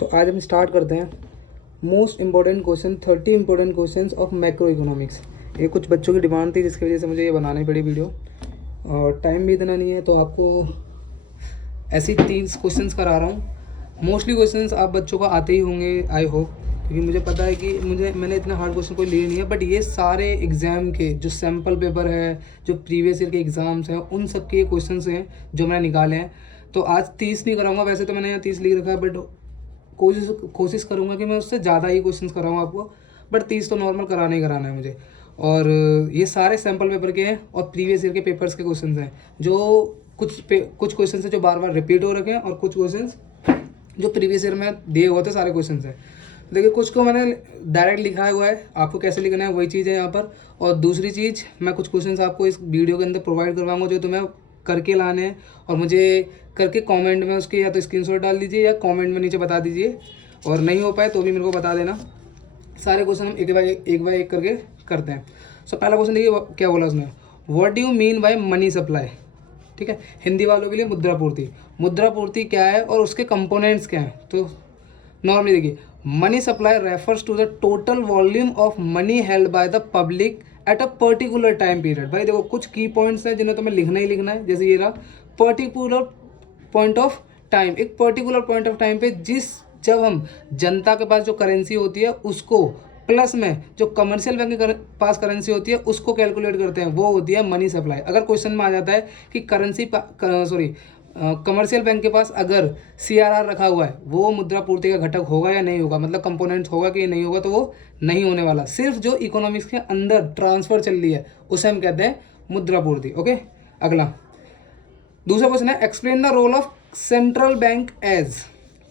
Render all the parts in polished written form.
तो आज हम स्टार्ट करते हैं most important question 30 important questions of macro economics. ये कुछ बच्चों की डिमांड थी जिसकी वजह से मुझे ये बनानी पड़ी वीडियो, और टाइम भी इतना नहीं है तो आपको ऐसे 30 क्वेश्चंस करा रहा हूँ। मोस्टली क्वेश्चंस आप बच्चों को आते ही होंगे आई होप, क्योंकि मुझे पता है कि मैंने इतना हार्ड क्वेश्चन कोई लिए नहीं है, बट ये सारे एग्जाम के जो सैम्पल पेपर है, जो प्रीवियस ईयर के एग्जाम्स हैं, उन सब के क्वेश्चन हैं जो मैंने निकाले हैं। तो आज 30 नहीं कराऊंगा, वैसे तो मैंने यहाँ 30 लिख रखा है, बट कोशिश करूँगा कि मैं उससे ज़्यादा ही क्वेश्चन कराऊँ आपको, बट 30 तो नॉर्मल कराना ही कराना है मुझे। और ये सारे सैम्पल पेपर के हैं और प्रीवियस ईयर के पेपर्स के क्वेश्चन हैं, जो कुछ क्वेश्चन हैं जो बार बार रिपीट हो रखे हैं, और कुछ क्वेश्चन जो प्रीवियस ईयर में दिए हुए थे सारे क्वेश्चन हैं। देखिए, कुछ को मैंने डायरेक्ट लिखा हुआ है, आपको कैसे लिखना है वही चीज़ है यहाँ पर। और दूसरी चीज़, मैं कुछ क्वेश्चंस आपको इस वीडियो के अंदर प्रोवाइड करवाऊंगा जो तुम्हें करके लाने हैं, और मुझे करके कमेंट में उसके या तो स्क्रीनशॉट डाल दीजिए या कमेंट में नीचे बता दीजिए, और नहीं हो पाए तो भी मेरे को बता देना। सारे क्वेश्चन हम एक बाय एक करके करते हैं। सो पहला क्वेश्चन देखिए क्या बोला उसने, what do you mean bye money supply. ठीक है, हिंदी वालों के लिए मुद्रा पूर्ति। मुद्रा पूर्ति क्या है और उसके कंपोनेंट्स क्या हैं। तो नॉर्मली देखिए, money supply refers to the total volume of money held by the public at a particular time period. भाई देखो, कुछ की पॉइंट्स हैं जिन्हें तुम्हें लिखना ही लिखना है। जैसे ये रहा, पर्टिकुलर पॉइंट ऑफ टाइम, एक पर्टिकुलर पॉइंट ऑफ टाइम पे जब हम जनता के पास जो करेंसी होती है उसको प्लस में जो कमर्शियल बैंक के पास करेंसी होती है उसको कैलकुलेट करते हैं, वो होती है मनी सप्लाई। अगर क्वेश्चन में आ जाता है कि कमर्शियल बैंक के पास अगर CRR रखा हुआ है, वो मुद्रा पूर्ति का घटक होगा या नहीं होगा, मतलब कंपोनेंट्स होगा कि नहीं होगा, तो वो नहीं होने वाला। सिर्फ जो इकोनॉमिक्स के अंदर ट्रांसफर चल रही है उसे हम कहते हैं मुद्रा पूर्ति। ओके, अगला दूसरा क्वेश्चन है, explain the role of central bank as.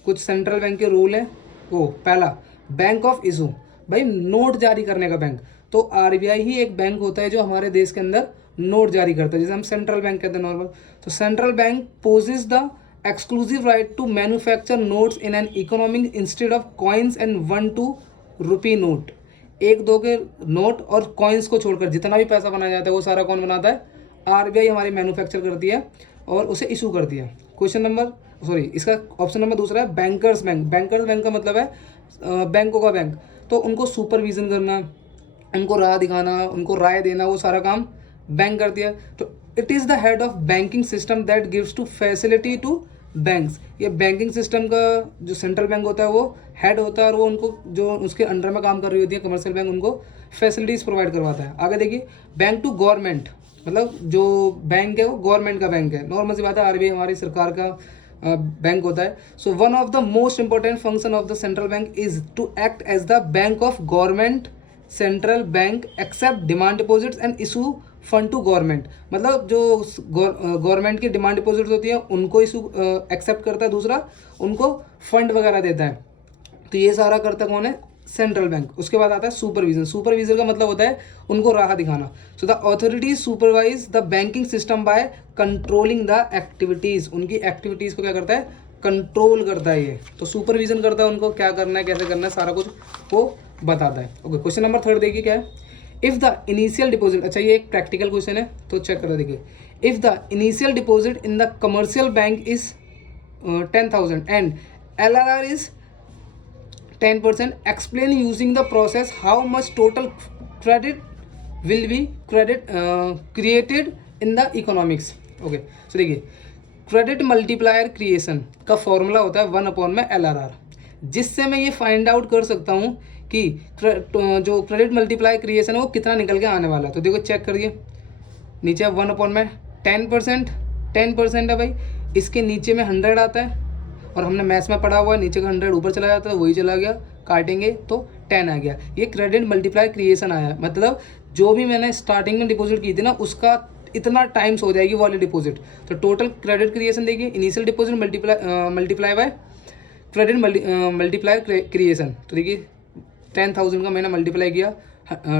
कुछ सेंट्रल बैंक के रूल है। वो पहला, बैंक ऑफ इशू, भाई नोट जारी करने का बैंक। तो RBI ही एक बैंक होता है जो हमारे देश के अंदर नोट जारी करता है, जैसे हम सेंट्रल बैंक कहते हैं नॉर्मल। तो central bank possess the exclusive right to manufacture notes in an economy instead of coins and 1-2 rupee note. 1-2 के नोट और कॉइन्स को छोड़कर जितना भी पैसा बनाया जाता है वो सारा कौन बनाता है? RBI हमारी मैन्युफैक्चर करती है और उसे इशू करती है। इसका ऑप्शन नंबर दूसरा है बैंकर्स बैंक। बैंकर्स बैंक का मतलब है बैंकों का बैंक। तो उनको सुपरविजन करना, उनको राह दिखाना, उनको राय देना, वो सारा काम बैंक करती है। तो it is the head of banking system that gives to facility to banks. ये बैंकिंग सिस्टम का जो सेंट्रल बैंक होता है वो हेड होता है, और वो उनको जो उसके अंडर में काम कर रही होती है कमर्शियल बैंक, उनको फैसिलिटीज़ प्रोवाइड करवाता है। आगे देखिए, बैंक टू गवर्नमेंट, मतलब जो बैंक है वो गवर्नमेंट का बैंक है। नॉर्मल सी बात है, RBI हमारी सरकार का बैंक होता है। So one of the most important function of the central bank is to act as the bank of government. Central bank accept demand deposits and issue fund to government, मतलब जो government की demand deposits होती है उनको issue accept करता है, दूसरा उनको फंड वगैरह देता है। तो ये सारा करता कौन है? Central bank. उसके बाद आता है सुपरविजन। सुपरविजन का मतलब होता है उनको राह दिखाना। So the authority supervise the banking system by controlling the activities. उनकी एक्टिविटीज को क्या करता है? कंट्रोल करता है ये। तो सुपरविजन करता है, उनको क्या करना है, कैसे करना है, सारा कुछ वो बताता है। ओके, क्वेश्चन नंबर 3 देखिए क्या है। इफ द इनिशियल डिपॉजिट, अच्छा ये एक प्रैक्टिकल क्वेश्चन है तो चेक कर देखिए। If the initial deposit in the commercial bank is 10,000 and LRR is 10%, explain using the process how much total credit will be created in the economics. Okay, so देखिए, credit multiplier creation का formula होता है 1/LRR, जिससे मैं ये find out कर सकता हूँ कि जो क्रेडिट मल्टीप्लायर क्रिएशन है वो कितना निकल के आने वाला है। तो देखो चेक करिए, नीचे 1/10%, 10% है भाई, इसके नीचे में 100 आता है, और हमने मैथ्स में पढ़ा हुआ है नीचे का 100 ऊपर चला जाता है, वही चला गया, काटेंगे तो 10 आ गया। ये क्रेडिट मल्टीप्लाई क्रिएशन आया है, मतलब जो भी मैंने स्टार्टिंग में डिपॉजिट की थी ना उसका इतना टाइम्स हो जाएगी वाली डिपॉजिट। तो टोटल क्रेडिट क्रिएशन देखिए, initial deposit multiply by credit multiply creation. तो देखिए 10,000 का मैंने मल्टीप्लाई किया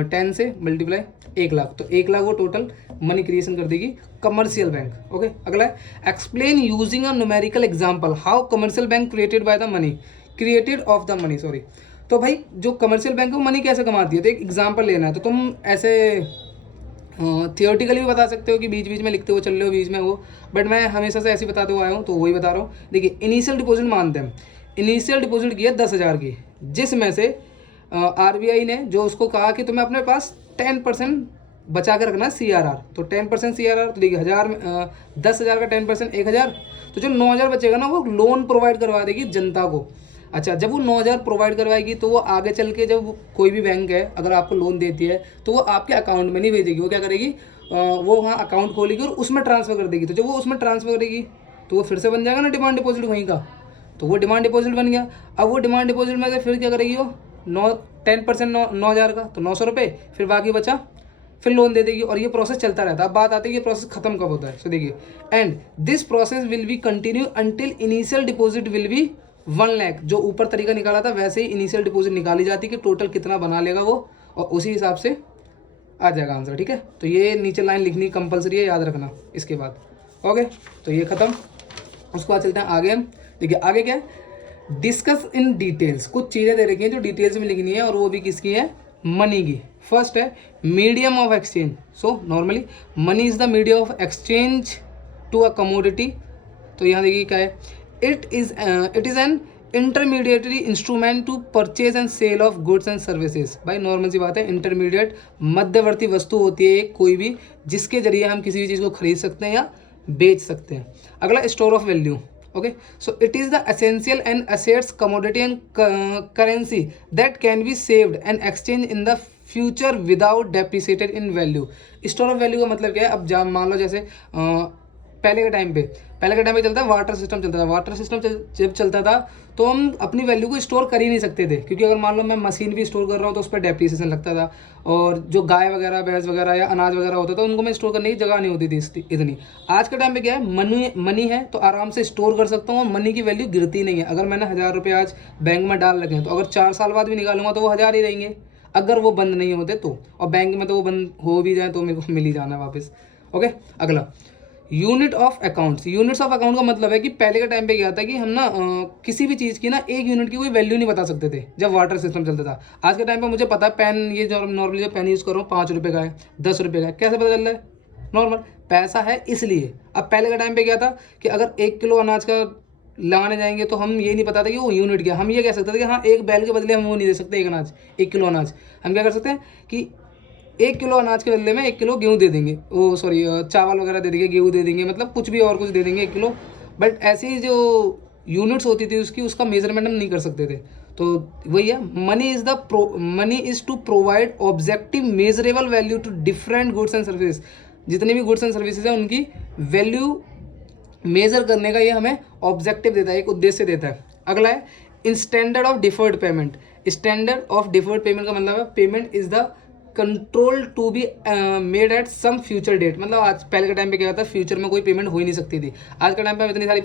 10 से मल्टीप्लाई 1 लाख, तो 1 लाख वो टोटल मनी क्रिएशन कर देगी कमर्शियल बैंक। ओके, अगला है, explain using a numerical example how commercial bank created by the money, created of the money, sorry. तो भाई जो कमर्शियल बैंक है वो मनी कैसे कमाती है, तो एक एग्जांपल लेना है। तो तुम ऐसे थियोरटिकली भी बता सकते हो कि बीच बीच में लिखते हो चल रहे हो बीच में वो, बट मैं हमेशा से ऐसे बताते हुए आया हूँ तो वही बता रहा हूँ। देखिए, इनिशियल डिपॉजिट मानते हैं, इनिशियल डिपॉजिट की है 10,000 की, जिसमें से RBI ने जो उसको कहा कि तुम्हें अपने पास 10% बचा के रखना है CRR, तो 10% CRR, तो देखिए 10,000 का 10% 1,000, तो जो 9,000 बचेगा ना वो लोन प्रोवाइड करवा देगी जनता को। अच्छा, जब वो 9,000 प्रोवाइड करवाएगी तो वो आगे चल के जब कोई भी बैंक है अगर आपको लोन देती है तो वो आपके अकाउंट में नहीं भेजेगी, वो क्या करेगी, वो वहाँ अकाउंट खोलेगी और उसमें ट्रांसफ़र कर देगी। तो जब वो उसमें ट्रांसफ़र करेगी तो वो फिर से बन जाएगा ना डिमांड डिपॉजिट वहीं का, तो वो डिमांड डिपॉजिट बन गया। अब वो डिमांड डिपॉजिट में से फिर क्या करेगी वो 10% 9,000 का तो 900 रुपये, फिर बाकी बचा फिर लोन दे देगी, और ये प्रोसेस चलता रहता है। अब बात आती है कि ये प्रोसेस खत्म कब होता है। सो देखिए, and this process will be continue until initial deposit will be 1 lakh. जो ऊपर तरीका निकाला था वैसे ही इनिशियल डिपॉजिट निकाली जाती है कि टोटल कितना बना लेगा वो, और उसी हिसाब से आ जाएगा आंसर। ठीक है, तो ये नीचे लाइन लिखनी कंपलसरी है, याद रखना इसके बाद। ओके, तो ये खत्म। उसके बाद चलते हैं आगे हम। देखिए आगे क्या है, डिस्कस इन डिटेल्स। कुछ चीज़ें दे रखी हैं जो डिटेल्स में लिखनी है, और वो भी किसकी है, मनी की। फर्स्ट है medium of exchange. So normally money is the medium of exchange to a commodity. तो यहाँ देखिए क्या है, it is an intermediary instrument to purchase and sale of goods and services. भाई नॉर्मल सी बात है, इंटरमीडिएट मध्यवर्ती वस्तु होती है एक कोई भी, जिसके जरिए हम किसी भी चीज़ को खरीद सकते हैं या बेच सकते हैं। अगला store of value. okay, so it is the essential and assets, commodity and currency that can be saved and exchanged in the future without depreciated in value। Store of value का मतलब क्या है, अब मान लो जैसे पहले के टाइम पे चलता है वाटर सिस्टम चलता था। वाटर सिस्टम जब चलता था तो हम अपनी वैल्यू को स्टोर कर ही नहीं सकते थे, क्योंकि अगर मान लो मैं मशीन भी स्टोर कर रहा हूँ तो उस पर डेप्रिसिएशन लगता था, और जो गाय वगैरह भैंस वगैरह या अनाज वगैरह होता था उनको मैं स्टोर करने की जगह नहीं होती थी इतनी। आज के टाइम पे क्या है, मनी है तो आराम से स्टोर कर सकता हूँ, और मनी की वैल्यू गिरती नहीं है। अगर मैंने 1,000 रुपये आज बैंक में डाल रखे हैं तो अगर 4 साल बाद भी निकालूंगा तो वो 1,000 ही रहेंगे, अगर वो बंद नहीं होते तो। और बैंक में तो वो बंद हो भी जाए तो मेरे को मिल ही जाना वापस। ओके, अगला unit of accounts. Units of account का मतलब है कि पहले के टाइम पे क्या था कि हम ना किसी भी चीज़ की ना एक यूनिट की कोई वैल्यू नहीं बता सकते थे जब वाटर सिस्टम चलता था। आज के टाइम पे मुझे पता है पेन, ये जो नॉर्मली जो पेन यूज़ कर रहा हूँ 5 रुपये का है, 10 रुपये का है, कैसे पता चल रहा है, नॉर्मल पैसा है इसलिए। अब पहले के टाइम पे क्या था कि अगर 1 किलो अनाज का लगाने जाएंगे तो हम ये नहीं पता था कि वो यूनिट क्या, हम ये कह सकते थे कि हाँ एक बैल के बदले हम वो नहीं दे सकते, एक अनाज 1 किलो अनाज। हम क्या कर सकते हैं कि 1 किलो अनाज के बदले में 1 किलो गेहूँ दे देंगे, वो सॉरी चावल वगैरह दे देंगे, गेहूँ दे देंगे, मतलब कुछ भी और कुछ दे देंगे 1 किलो। बट ऐसी जो यूनिट्स होती थी उसका मेजरमेंट हम नहीं कर सकते थे। तो वही है, money is to provide objective measurable value to different goods and services. जितने भी गुड्स एंड सर्विसेज हैं उनकी वैल्यू मेजर करने का ये हमें ऑब्जेक्टिव देता है, एक उद्देश्य देता है। अगला है in standard of deferred payment. Standard of deferred payment का मतलब है payment is the control to be made at some future date. मतलब आज पहले के टाइम पे क्या होता है, फ्यूचर में कोई पेमेंट हो ही नहीं सकती थी। आज के टाइम पे हम इतनी सारी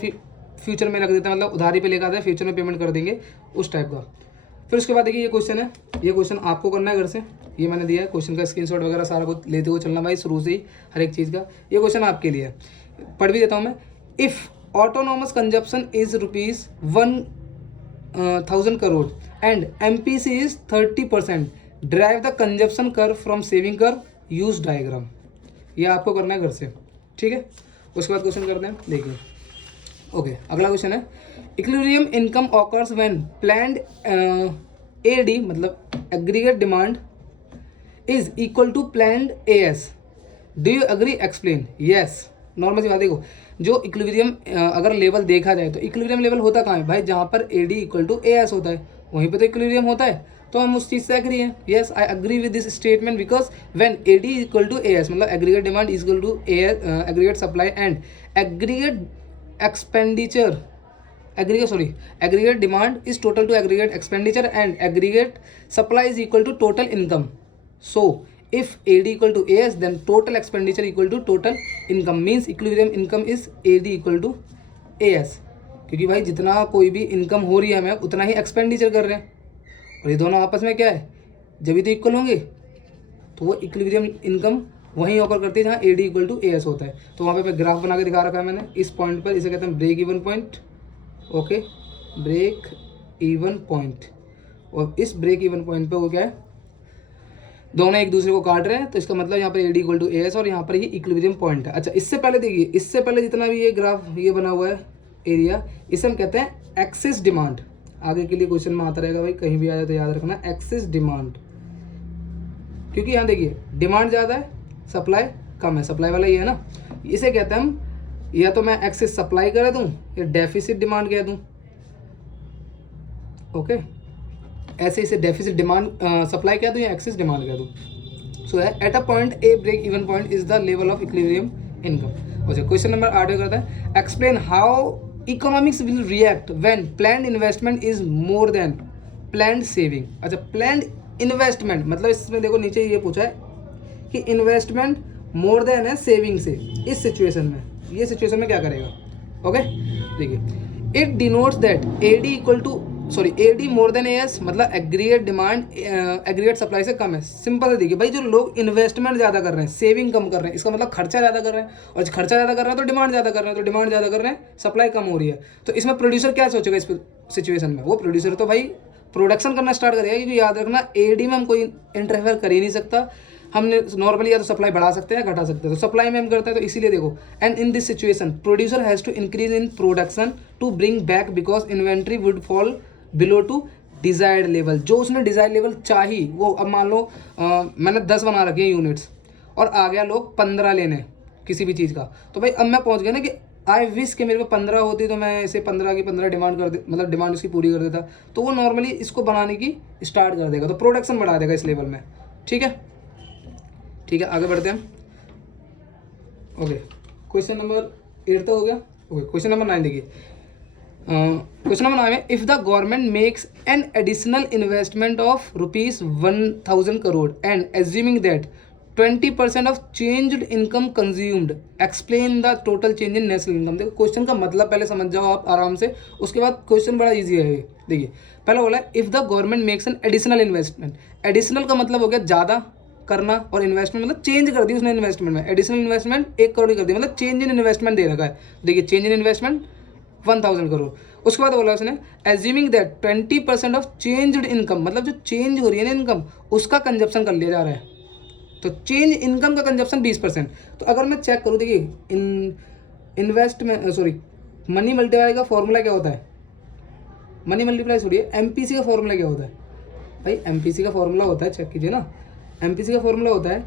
फ्यूचर में रख देते हैं, मतलब उधारी पे लेकर आते हैं, फ्यूचर में पेमेंट कर देंगे, उस टाइप का। फिर उसके बाद देखिए ये क्वेश्चन है, ये क्वेश्चन आपको करना है घर से, ये मैंने दिया है क्वेश्चन का स्क्रीनशॉट वगैरह सारा कुछ लेते हुए चलना भाई शुरू से ही हर एक चीज़ का। ये क्वेश्चन आपके लिए पढ़ भी देता हूँ मैं। If autonomous consumption is ₹1,000 crore and MPC is 30%, drive the consumption curve from saving curve, use diagram. ये आपको करना है घर से, ठीक है। उसके बाद क्वेश्चन करते हैं, देखिए। ओके, अगला क्वेश्चन है equilibrium income occurs when planned AD मतलब aggregate demand is equal to planned AS। Do you agree, explain. Yes, normal सी बात देखो, जो इक्विलिब्रियम अगर लेवल देखा जाए तो इक्विलिब्रियम लेवल होता कहाँ है भाई, जहाँ पर AD इक्वल टू AS होता है वहीं पे तो इक्विलिब्रियम होता है, तो हम उस चीज़ से एग्री हैं। Yes, I agree with this statement because when AD equal to AS मतलब aggregate demand is equal to aggregate supply and aggregate expenditure, aggregate demand is total to aggregate expenditure and aggregate supply is equal to total income. So if AD equal to AS then total expenditure equal to total income, means equilibrium income is AD equal to AS। क्योंकि भाई जितना कोई भी income हो रही है हमें उतना ही एक्सपेंडिचर कर रहे हैं, और ये दोनों आपस में क्या है, जब भी तो इक्वल होंगे तो वो इक्विलिब्रियम इनकम वहीं ऑकर करती है जहाँ AD इक्वल टू AS होता है। तो वहाँ पे ग्राफ बना के दिखा रखा है मैंने इस पॉइंट पर, इसे कहते हैं break even point. Okay, break even point, और इस ब्रेक इवन पॉइंट पे वो क्या है, दोनों एक दूसरे को काट रहे हैं, तो इसका मतलब यहाँ पर AD इक्वल टू AS और यहाँ पर ये इक्विलिब्रियम पॉइंट है। अच्छा, इससे पहले देखिए, इससे पहले जितना भी ये ग्राफ ये बना हुआ है एरिया, इसे हम कहते हैं एक्सेस डिमांड। आगे के लिए क्वेश्चन में आता रहेगा भाई, कहीं भी आ जाए तो याद रखना एक्सेस डिमांड, क्योंकि यहाँ देखिए डिमांड ज़्यादा है सप्लाई कम है, सप्लाई वाला ये है ना, इसे कहते हैं हम या तो मैं एक्सेस सप्लाई कर दूँ या डेफिसिट डिमांड कह दूँ। ओके, ऐसे इसे डेफिसिट डिमांड सप्लाई कह दूँ या एक्सेस डिमांड कह दूँ। सो है at a point a break even point is the level of equilibrium income. अच्छा, क्वेश्चन नंबर 8 करता है explain how economics will react when planned investment is more than planned saving. अच्छा, planned investment मतलब इसमें देखो नीचे ये पूछा है कि इन्वेस्टमेंट मोर देन है सेविंग से, इस सिचुएशन में, ये सिचुएशन में क्या करेगा। ओके, देखिए it denotes that AD equal to AD more than AS, मतलब एग्रीगेट डिमांड एग्रीगेट सप्लाई से कम है। सिंपल है, देखिए भाई जो लोग इन्वेस्टमेंट ज़्यादा कर रहे हैं सेविंग कम कर रहे हैं, इसका मतलब खर्चा ज़्यादा कर रहे हैं, और खर्चा ज़्यादा कर रहे हैं तो डिमांड ज़्यादा कर रहे हैं, तो डिमांड ज़्यादा कर रहे हैं सप्लाई कम हो रही है। तो इसमें प्रोड्यूसर क्या सोचेगा इस सिचुएशन में, वो प्रोड्यूसर तो भाई प्रोडक्शन करना स्टार्ट करेगा, क्योंकि याद रखना एडी में हम कोई इंटरफेयर कर ही नहीं सकता, हमने नॉर्मली या तो सप्लाई बढ़ा सकते हैं या घटा सकते हैं, तो सप्लाई में हम करते हैं, तो इसीलिए देखो and in this situation producer has to increase in production to bring back because inventory would fall below to desired level. जो उसने डिजायर्ड लेवल चाही वो, अब मान लो मैंने 10 बना रखी है यूनिट्स और आ गया लोग 15 लेने किसी भी चीज़ का, तो भाई अब मैं पहुंच गया ना कि आई विश के मेरे पे 15 होती तो मैं इसे 15 की 15 डिमांड कर दे, मतलब डिमांड उसकी पूरी कर देता, तो वो नॉर्मली इसको बनाने की स्टार्ट कर देगा, तो प्रोडक्शन बढ़ा देगा इस लेवल में। ठीक है, ठीक है, आगे बढ़ते हैं। ओके, क्वेश्चन नंबर 8 तो हो गया। ओके, क्वेश्चन नंबर 9 देखिए, क्वेश्चन नंबर 9 में if the government makes an additional investment of ₹1000 crore and assuming that 20% of changed income consumed explain the total change in national income. देखो क्वेश्चन का मतलब पहले समझ जाओ आप आराम से, उसके बाद क्वेश्चन बड़ा इजी है। देखिए पहले बोला if the government makes an additional investment, additional का मतलब हो गया ज़्यादा करना, और इन्वेस्टमेंट मतलब चेंज कर दी उसने इन्वेस्टमेंट में, एडिशनल इन्वेस्टमेंट 1 करोड़ कर दी, मतलब चेंज इन इन्वेस्टमेंट दे रखा है। देखिए चेंज इन इन्वेस्टमेंट 1000 करोड़। उसके बाद बोला उसने assuming that 20% of changed income, मतलब जो चेंज हो रही है ना इनकम उसका कंजप्शन कर लिया जा रहा है, तो चेंज इनकम का कंजप्शन 20%। तो अगर मैं चेक करूँ, देखिए इन्वेस्टमेंट मनी मल्टीप्लाई का फॉर्मूला क्या होता है, मनी मल्टीप्लाई छोड़िए एमपीसी का फॉर्मूला क्या होता है भाई, एमपीसी का फॉर्मूला होता है, चेक कीजिए ना, एमपीसी का फॉर्मूला होता है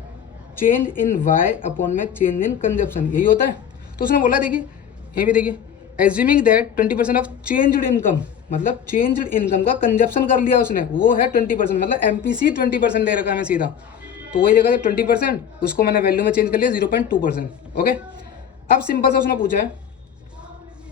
चेंज इन वाई अपॉन में चेंज इन कंजप्शन, यही होता है। तो उसने बोला देखिए यहीं भी देखिए assuming that 20% of changed income, मतलब चेंज्ड इनकम का कंजप्शन कर लिया उसने, वो है 20%, मतलब एमपीसी 20% ले रखा है मैं सीधा, तो वही देखा 20%, उसको मैंने वैल्यू में चेंज कर लिया 0.2%। ओके, अब सिंपल सा उसने पूछा है,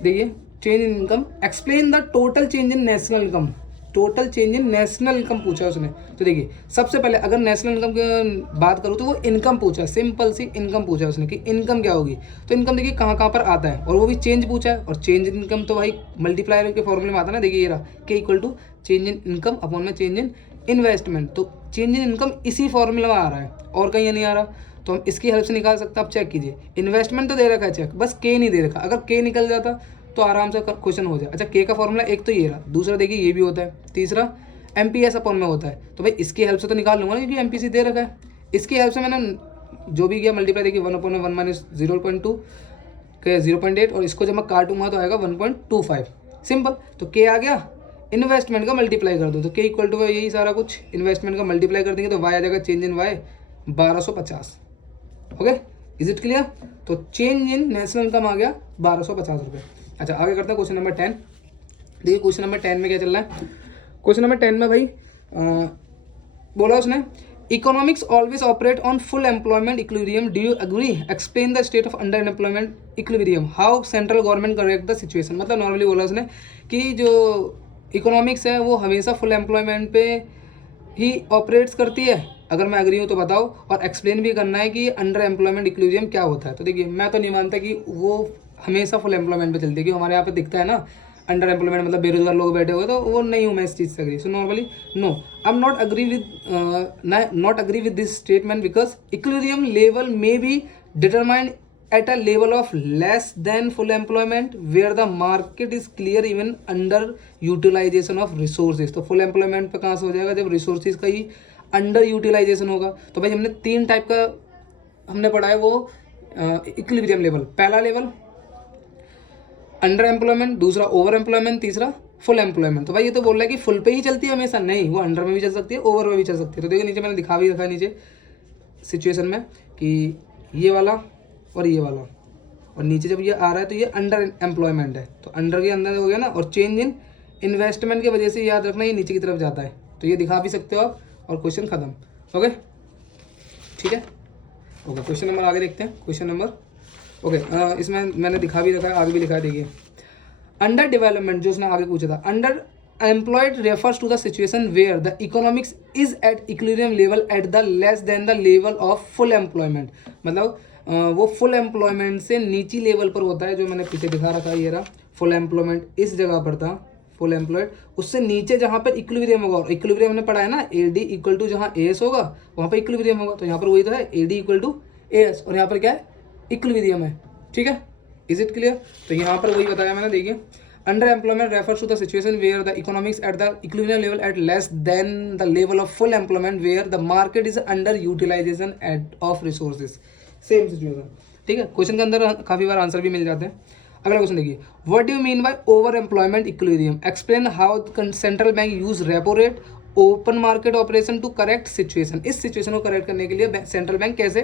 देखिए change in income explain the total change in national income, total change in national income पूछा है उसने। तो देखिए सबसे पहले अगर नेशनल इनकम की बात करूँ तो वो इनकम पूछा है, सिंपल सी इनकम पूछा है उसने कि इनकम क्या होगी, तो इनकम देखिए कहाँ कहाँ पर आता है, और वो भी चेंज पूछा है, और चेंज इन इनकम तो भाई मल्टीप्लायर के फॉर्मूले में आता है ना, देखिए ये रहा के equal to change in income upon में चेंज इन इन्वेस्टमेंट, तो चेंज इन इनकम इसी फॉर्मूले में आ रहा है और कहीं नहीं आ रहा, तो हम इसकी हेल्प से निकाल सकते हैं। आप चेक कीजिए, इन्वेस्टमेंट तो दे रखा है चेक, बस के नहीं दे रखा, अगर के निकल जाता तो आराम से क्वेश्चन हो जाए। अच्छा, के का फॉर्मूला एक तो ये रहा, दूसरा देखिए ये भी होता है, तीसरा एमपीएस अपॉन में होता है, तो भाई इसकी हेल्प से तो निकाल लूंगा ना क्योंकि एमपीसी दे रखा है, इसकी हेल्प से मैंने जो भी किया मल्टीप्लाई, देखिए 1/1 माइनस 0.2 के 0.8, और इसको जब मैं काटूंगा तो आएगा 1.25, सिंपल। तो के आ गया, इन्वेस्टमेंट का मल्टीप्लाई कर दो तो के इक्वल टू यही सारा कुछ, इन्वेस्टमेंट का मल्टीप्लाई कर देंगे तो वाई आ जाएगा change in Y 1250। Okay, is it clear? तो चेंज इन नेशनल इनकम आ गया 1250 रुपये। अच्छा, आगे करते हैं क्वेश्चन नंबर 10। देखिए क्वेश्चन नंबर 10 में क्या चल रहा है, क्वेश्चन नंबर 10 में भाई बोला उसने economics always operate on full employment equilibrium, do you agree, explain the state of under employment equilibrium, how central government correct the situation. मतलब नॉर्मली बोला उसने कि जो इकोनॉमिक्स है वो हमेशा फुल एम्प्लॉयमेंट पे ही ऑपरेट्स करती है, अगर मैं एग्री हूँ तो बताओ, और एक्सप्लेन भी करना है कि अंडर एम्प्लॉयमेंट इक्विलिब्रियम क्या होता है। तो देखिए मैं तो नहीं मानता कि वो हमेशा फुल एम्प्लॉयमेंट पे चलती है, क्योंकि हमारे यहाँ पे दिखता है ना अंडर एम्प्लॉयमेंट मतलब बेरोजगार लोग बैठे हुए, तो वो नहीं हूँ मैं इस चीज़ से agree. So normally no, I am not agree with this statement because equilibrium level may be determined at a level of less than full employment where the market is clear even under utilization of resources। तो full employment पे कहाँ से हो जाएगा, जब resources का ही under utilization होगा। तो भाई हमने 3 टाइप का हमने पढ़ा है वो इक्विलिब्रियम लेवल, पहला लेवल अंडर एम्प्लॉयमेंट, दूसरा ओवर एम्प्लॉयमेंट, तीसरा फुल एम्प्लॉयमेंट। तो भाई ये तो बोल रहा है कि फुल पे ही चलती है हमेशा, नहीं, वो अंडर में भी चल सकती है, ओवर में भी चल सकती है। तो देखो नीचे मैंने दिखा भी रखा है नीचे सिचुएशन में कि ये वाला और ये वाला, और नीचे जब ये आ रहा है तो ये अंडर एम्प्लॉयमेंट है, तो अंडर के अंदर हो गया ना। और चेंज इन इन्वेस्टमेंट की वजह से याद रखना ये नीचे की तरफ जाता है, तो ये दिखा भी सकते हो आप, और क्वेश्चन खत्म। ओके ठीक है, ओके क्वेश्चन नंबर आगे देखते हैं। क्वेश्चन नंबर ओके इसमें मैंने दिखा भी रखा है, आगे भी लिखा है, देखिए अंडर डेवलपमेंट जो उसने आगे पूछा था, under employed refers to the situation where the economics is at equilibrium level at the less than the level of full employment. मतलब वो फुल एम्प्लॉयमेंट से नीची लेवल पर होता है, जो मैंने पीछे दिखा रखा है ये रहा, फुल एम्प्लॉयमेंट इस जगह पर था, फुल एम्प्लॉयड, उससे नीचे जहाँ पर इक्विलिब्रियम होगा, और इक्विलिब्रियम हमने पढ़ा है ना, ए डी इक्वल टू जहाँ ए एस होगा वहाँ पर इक्विलिब्रियम होगा, तो यहाँ पर वही तो है, A D equal to A S, और यहाँ पर क्या है, इक्विलिब्रियम है। ठीक है, इज इट क्लियर? तो यहाँ पर वही बताया मैंने, देखिए under employment refers to the situation where the economics at the equilibrium level at less than the level of full employment where the market is under utilization at of resources. Same situation. ठीक है, question के अंदर काफी बार answer भी मिल जाते हैं। अगला question देखिए, what do you mean by over employment equilibrium, explain how central bank use repo rate open market operation to correct situation. इस सिचुएशन को करेक्ट करने के लिए सेंट्रल बैंक कैसे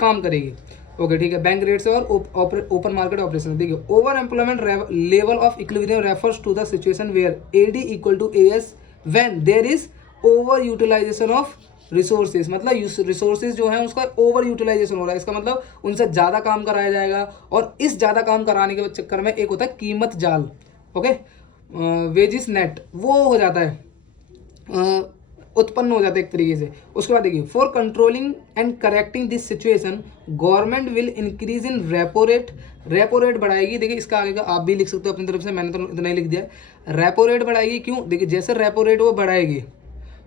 काम करेगी। ओके ठीक है, बैंक रेट से और ओपन मार्केट ऑपरेशन। देखिए over employment level of equilibrium refers to the situation where AD equal to AS when there is over utilization of resources. मतलब रिसोर्सेज जो है उसका ओवर यूटिलाइजेशन हो रहा है, इसका मतलब उनसे ज़्यादा काम कराया जाएगा, और इस ज़्यादा काम कराने के चक्कर में एक होता है कीमत जाल, ओके वेजिस नेट, वो हो जाता है, उत्पन्न हो जाता है एक तरीके से। उसके बाद देखिए, for controlling and correcting this situation government will increase in repo rate. Repo rate बढ़ाएगी, देखिए इसका आगे का आप भी लिख सकते हो अपनी तरफ से, मैंने तो इतना ही लिख दिया है। रेपो रेट बढ़ाएगी, क्यों? देखिए जैसे रेपो रेट वो बढ़ाएगी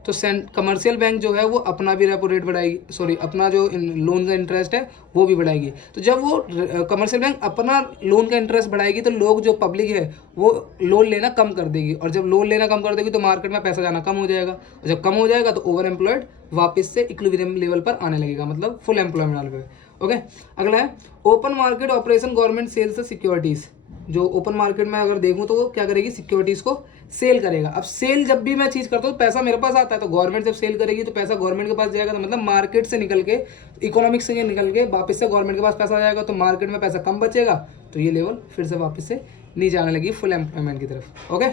तो कमर्शियल बैंक जो है वो अपना भी रेपो रेट बढ़ाएगी, सॉरी अपना जो लोन का इंटरेस्ट है वो भी बढ़ाएगी। तो जब वो कमर्शियल बैंक अपना लोन का इंटरेस्ट बढ़ाएगी तो लोग जो पब्लिक है वो लोन लेना कम कर देगी, और जब लोन लेना कम कर देगी तो मार्केट में पैसा जाना कम हो जाएगा, और जब कम हो जाएगा तो ओवर एम्प्लॉयड वापस से इक्विलिब्रियम लेवल पर आने लगेगा, मतलब फुल एम्प्लॉयमेंट लेवल पे। ओके अगला है open market operation government sells securities. जो ओपन मार्केट में अगर देखूं तो वो क्या करेगी, सिक्योरिटीज को सेल करेगा। अब सेल जब भी मैं चीज करता हूँ पैसा मेरे पास आता है, तो गवर्नमेंट जब सेल करेगी तो पैसा गवर्नमेंट के पास जाएगा, तो मतलब मार्केट से निकल के, इकोनॉमिक्स से निकल के वापस से गवर्नमेंट के पास पैसा आ जाएगा, तो मार्केट में पैसा कम बचेगा, तो ये लेवल फिर से वापस से नीचे आने लगी फुल एम्प्लॉयमेंट की तरफ। ओके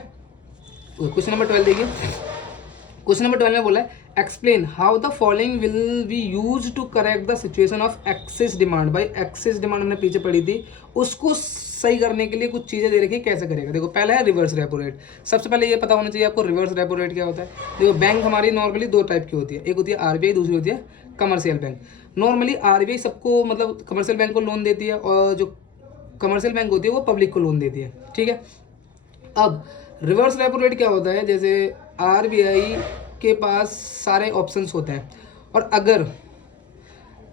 क्वेश्चन नंबर 12 देखिए, क्वेश्चन नंबर 12 में बोला है explain how the following will be use to correct the situation of excess demand. भाई एक्सेस डिमांड हमने पीछे पढ़ी थी, उसको सही करने के लिए कुछ चीजें दे रखी है, कैसे करेगा। देखो पहला है रिवर्स रेपो रेट। सबसे पहले ये पता होना चाहिए आपको रिवर्स रेपो रेट क्या होता है। देखो बैंक हमारी नॉर्मली दो टाइप की होती है, एक होती है आरबीआई, दूसरी होती है कमर्शियल बैंक। नॉर्मली आरबीआई सबको मतलब कमर्शियल बैंक को लोन देती है, और जो कमर्शियल बैंक होती है वो पब्लिक को लोन देती है। ठीक है, अब रिवर्स रेपो रेट क्या होता है, जैसे आरबीआई के पास सारे ऑप्शंस होते हैं, और अगर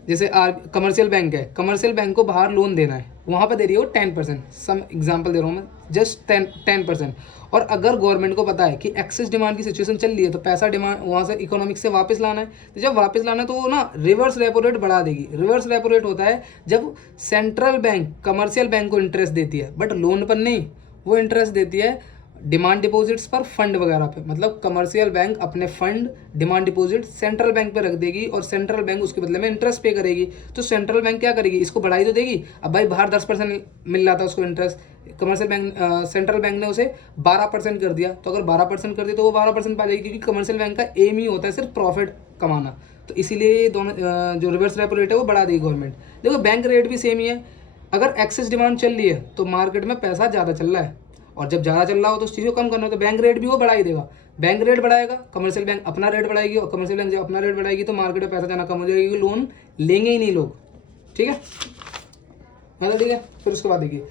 जैसे कमर्शियल बैंक है, कमर्शियल बैंक को बाहर लोन देना है, वहाँ पे दे रही है वो 10%, सम एग्जांपल दे रहा हूँ मैं, जस्ट 10%। और अगर गवर्नमेंट को पता है कि एक्सेस डिमांड की सिचुएशन चल रही है तो पैसा डिमांड वहाँ से इकोनॉमिक से वापस लाना है, तो जब वापस लाना है तो वो ना रिवर्स रेपो रेट बढ़ा देगी। रिवर्स रेपो रेट होता है जब सेंट्रल बैंक कमर्शियल बैंक को इंटरेस्ट देती है, बट लोन पर नहीं, वो इंटरेस्ट देती है डिमांड डिपॉजिट्स पर, फंड वगैरह पे। मतलब कमर्शियल बैंक अपने fund demand deposit central bank पे रख देगी, और सेंट्रल बैंक उसके बदले में इंटरेस्ट पे करेगी। तो सेंट्रल बैंक क्या करेगी, इसको बढ़ाई तो देगी। अब भाई बाहर 10% मिल रहा था उसको interest, commercial bank central bank ने उसे 12% कर दिया, तो अगर 12% कर दिया तो वो 12% पा जाएगी, क्योंकि कमर्शियल बैंक का एम ही होता है सिर्फ प्रॉफिट कमाना। तो इसीलिए ये दोनों जो रिवर्स रेपो रेट है वो बढ़ा देगी गवर्नमेंट। देखो बैंक रेट भी सेम ही है, अगर एक्सेस डिमांड चल रही है तो मार्केट में पैसा ज़्यादा चल रहा है, और जब ज़्यादा चल रहा हो तो उस चीज़ को कम करना हो तो बैंक रेट भी वो बढ़ा ही देगा। बैंक रेट बढ़ाएगा, कमर्शियल बैंक अपना रेट बढ़ाएगी, और कमर्शियल बैंक जब अपना रेट बढ़ाएगी तो मार्केट में पैसा जाना कम हो जाएगा, क्योंकि लोन लेंगे ही नहीं लोग। ठीक है मतलब ठीक है। फिर उसके बाद देखिए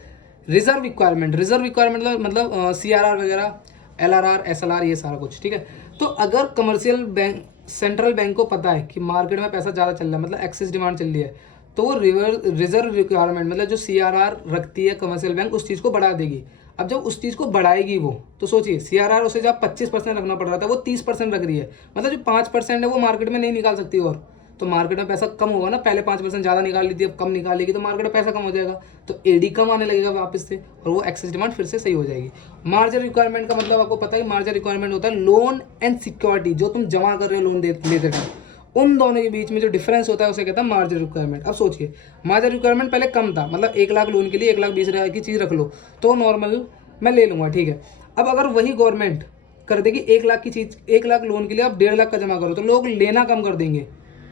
रिजर्व रिक्वायरमेंट। रिजर्व रिक्वायरमेंट मतलब CRR वगैरह, LRR SLR ये सारा कुछ। ठीक है, तो अगर कमर्शियल बैंक सेंट्रल बैंक को पता है कि मार्केट में पैसा ज़्यादा चल रहा है, मतलब एक्सेस डिमांड चल रही है, तो वो रिजर्व रिक्वायरमेंट मतलब जो CRR रखती है कमर्शियल बैंक उस चीज़ को बढ़ा देगी। अब जब उस चीज़ को बढ़ाएगी वो, तो सोचिए CRR उसे जब 25% रखना पड़ रहा था वो 30% रख रही है, मतलब जो 5% है वो मार्केट में नहीं निकाल सकती, और तो मार्केट में पैसा कम होगा ना, पहले 5% ज़्यादा निकाल ली थी अब कम निकालेगी तो मार्केट में पैसा कम हो जाएगा, तो एडी कम आने लगेगा वापस से और वो एक्सेस डिमांड फिर से सही हो जाएगी। मार्जिन रिक्वायरमेंट का मतलब आपको पता है, मार्जिन रिक्वायरमेंट होता है लोन एंड सिक्योरिटी, जो तुम जमा कर रहे हो लोन लेते टाइम, उन दोनों के बीच में जो डिफरेंस होता है उसे कहता है मार्जिन रिक्वायरमेंट। अब सोचिए मार्जिन रिक्वायरमेंट पहले कम था, मतलब 1 लाख लोन के लिए 1,20,000 की चीज़ रख लो तो नॉर्मल मैं ले लूँगा, ठीक है। अब अगर वही गवर्नमेंट कर देगी 1 लाख की चीज़, 1 लाख लोन के लिए आप 1.5 लाख का जमा करो तो लोग लेना कम कर देंगे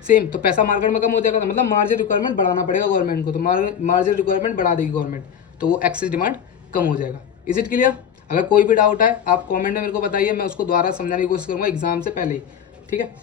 सेम, तो पैसा मार्केट में कम हो जाएगा, तो मतलब मार्जिन रिक्वायरमेंट बढ़ाना पड़ेगा गवर्नमेंट को, तो मार्जिन रिक्वायरमेंट बढ़ा देगी गवर्नमेंट, तो वो एक्सेस डिमांड कम हो जाएगा। Is it clear? अगर कोई भी डाउट है आप कमेंट में मेरे को बताइए, मैं उसको दोबारा समझाने की कोशिश करूँगा एग्जाम से पहले ही, ठीक है।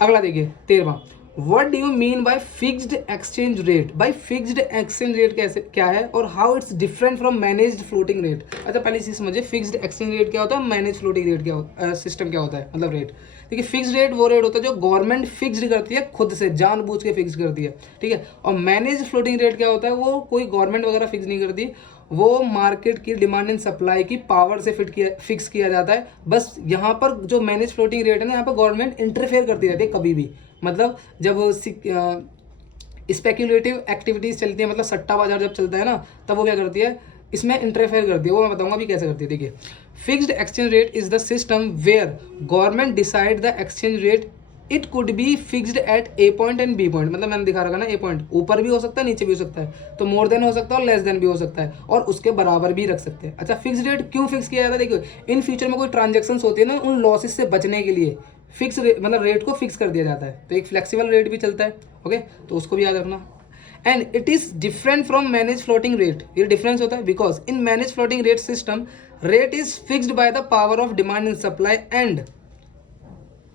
अगला देखिए 13वां, what do you mean by fixed exchange rate. भाई फिक्स्ड एक्सचेंज रेट कैसे क्या है और how it's different from managed floating rate. अच्छा पहले चीज समझिए, फिक्स्ड एक्सचेंज रेट क्या होता है, मैनेज फ्लोटिंग रेट क्या होता है, सिस्टम क्या होता है, मतलब रेट। देखिए फिक्स्ड रेट वो रेट होता है जो गवर्नमेंट फिक्स्ड करती है, खुद से जानबूझ के फिक्स करती है, ठीक है। और मैनेज फ्लोटिंग रेट क्या होता है, वो कोई गवर्नमेंट वगैरह फिक्स नहीं करती, वो मार्केट की डिमांड एंड सप्लाई की पावर से फिक्स किया जाता है। बस यहाँ पर जो मैनेज फ्लोटिंग रेट है ना, यहाँ पर गवर्नमेंट इंटरफेयर करती रहती है कभी भी, मतलब जब स्पेक्यूलेटिव एक्टिविटीज चलती है, मतलब सट्टा बाजार जब चलता है ना, तब वो क्या करती है, इसमें इंटरफेयर करती है, वो मैं बताऊंगा अभी कैसे करती है। देखिए fixed exchange rate is the system where government decide the exchange rate, it could be fixed at A point and B point, मतलब मैंने दिखा रखा ना, ए पॉइंट ऊपर भी हो सकता है नीचे भी हो सकता है, तो मोर देन हो सकता है और लेस देन भी हो सकता है, और उसके बराबर भी रख सकते हैं। अच्छा फिक्स रेट क्यों फिक्स किया जाता है, देखो इन फ्यूचर में कोई ट्रांजेक्शन होती है ना, उन लॉसेस से बचने के लिए फिक्स मतलब रेट को फिक्स कर दिया जाता है, तो एक फ्लेक्सिबल रेट भी चलता है, ओके, तो उसको भी याद रखना। And it is different from manage floating rate, ये डिफरेंस होता है because in manage floating rate system rate is fixed by the power of demand and supply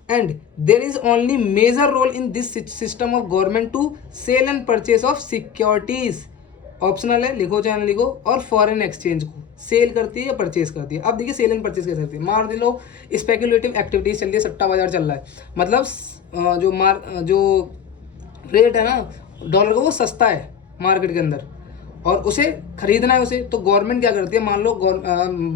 and there is only major role in this system of government to sell and purchase of securities, optional है, लिखो चाहे ना लिखो, और foreign exchange को cell करती है या परचेज करती है। अब देखिए सेल एंड परचेज कैसे करती है, मान लो स्पेक्यूलेटिव एक्टिविटीज चल रही है, सट्टा बाजार चल रहा है, मतलब जो रेट है ना डॉलर का वो सस्ता है मार्केट के अंदर और उसे खरीदना है उसे, तो गवर्नमेंट क्या करती है, मान लो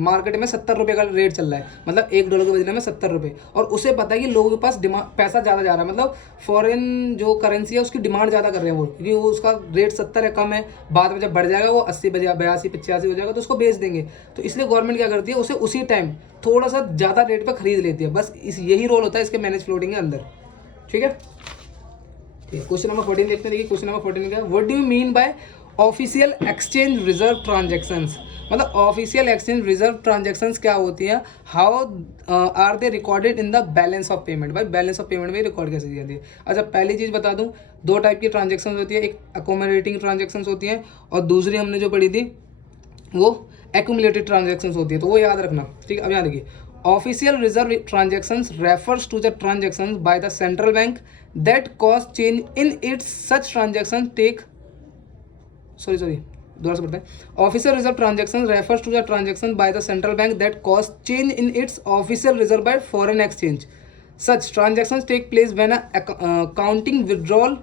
मार्केट में 70 रुपये का रेट चल रहा है, मतलब $1 के बदले में 70 रुपये, और उसे पता है कि लोगों के पास पैसा ज़्यादा जा रहा है, मतलब फॉरेन जो करेंसी है उसकी डिमांड ज़्यादा कर रहे हैं वो, क्योंकि वो उसका रेट 70 है, कम है, बाद में जब बढ़ जाएगा वो 80 82 85 हो जाएगा तो उसको बेच देंगे, तो इसलिए गवर्नमेंट क्या करती है, उसे उसी टाइम थोड़ा सा ज़्यादा रेट पर खरीद लेती है, बस यही रोल होता है इसके मैनेज फ्लोटिंग के अंदर, ठीक है। क्वेश्चन नंबर 14 देखते हैं। देखिए क्वेश्चन नंबर 14 क्या है, what do you mean by official exchange reserve transactions, मतलब ऑफिशियल एक्सचेंज रिजर्व ट्रांजैक्शंस क्या होती हैं, how are they recorded in the balance of payment. भाई बैलेंस ऑफ पेमेंट में रिकॉर्ड कैसे की जाती है। अच्छा पहली चीज़ बता दूं, 2 टाइप की ट्रांजैक्शंस होती है, एक अकोमोडेटिंग ट्रांजैक्शंस होती हैं और दूसरी हमने जो पढ़ी थी वो एक्यूमुलेटेड ट्रांजैक्शंस होती है, तो वो याद रखना, ठीक है। अब यहाँ देखिए official reserve transactions refers to the transactions by the central bank that cause change in its such transaction take दोबारा से पढ़ते हैं। Official reserve transaction refers to the transaction by the central bank that cause change in its official reserve by foreign exchange, such transactions take place when accounting withdrawal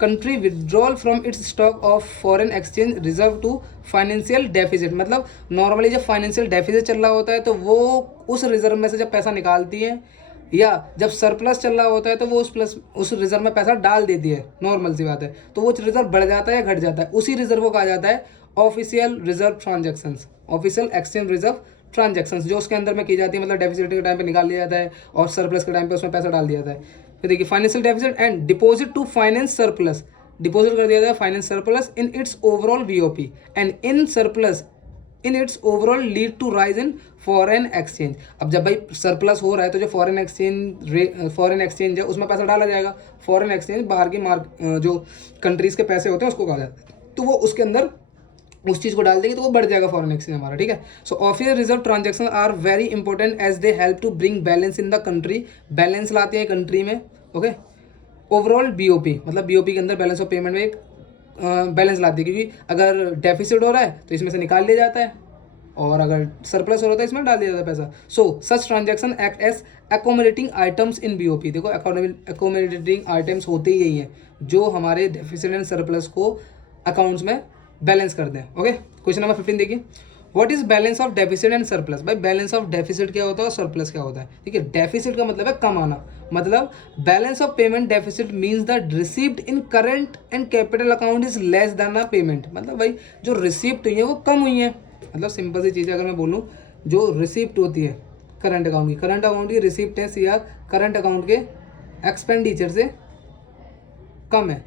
country withdrawal from its stock of foreign exchange reserve to financial deficit, मतलब normally जब financial deficit चल रहा होता है तो वो उस reserve में से जब पैसा निकालती है, या जब सरप्लस चल रहा होता है तो वो उस रिजर्व में पैसा डाल देती है, नॉर्मल सी बात है, तो वो रिजर्व बढ़ जाता है या घट जाता है, उसी रिजर्व को कहा जाता है official reserve transactions, official exchange reserve transactions, जो उसके अंदर में की जाती है, मतलब डेफिसिट के टाइम पे निकाल लिया जाता है और सरप्लस के टाइम पे उसमें पैसा डाल दिया जाता है। तो देखिए financial deficit and deposit to finance surplus, deposit कर दिया जाता है finance surplus in its overall BOP and in surplus in its overall lead to rise in foreign exchange. अब जब भाई सरप्लस हो रहा है तो जो फॉरेन एक्सचेंज है उसमें पैसा डाला जाएगा, फॉरेन एक्सचेंज बाहर की जो कंट्रीज के पैसे होते हैं उसको कहा जाता है, तो वो उसके अंदर उस चीज़ को डाल देंगे तो वो बढ़ जाएगा फॉरेन एक्सचेंज हमारा, ठीक है। So official reserve transaction are very important as they help to bring balance in the country, balance लाते हैं कंट्री में, ओके। ओवरऑल बीओपी, मतलब बीओपी के अंदर बैलेंस ऑफ पेमेंट में एक बैलेंस लाती है, क्योंकि अगर डेफिसिट हो रहा है तो इसमें से निकाल लिया जाता है और अगर सरप्लस हो रहा है इसमें डाल दिया जाता है पैसा। So such transaction act as accommodating items in BOP. देखो अकोमोडेटिंग आइटम्स होते ही यही हैं जो हमारे डेफिसिट एंड सरप्लस को अकाउंट्स में बैलेंस करते हैं, ओके। क्वेश्चन नंबर 15 देखिए, what is balance of deficit and surplus? भाई बैलेंस ऑफ डेफिसिट क्या होता है और सरप्लस क्या होता है? ठीक है, डेफिसिट का मतलब है कम आना, मतलब balance of payment deficit means the received in current and capital account is less than a payment. मतलब भाई जो रिसिप्ट हुई है वो कम हुई है, मतलब सिंपल सी चीज़ है, अगर मैं बोलूँ जो रिसिप्ट होती है करंट अकाउंट की रिसिप्ट है सी आर करंट अकाउंट के एक्सपेंडिचर से कम है,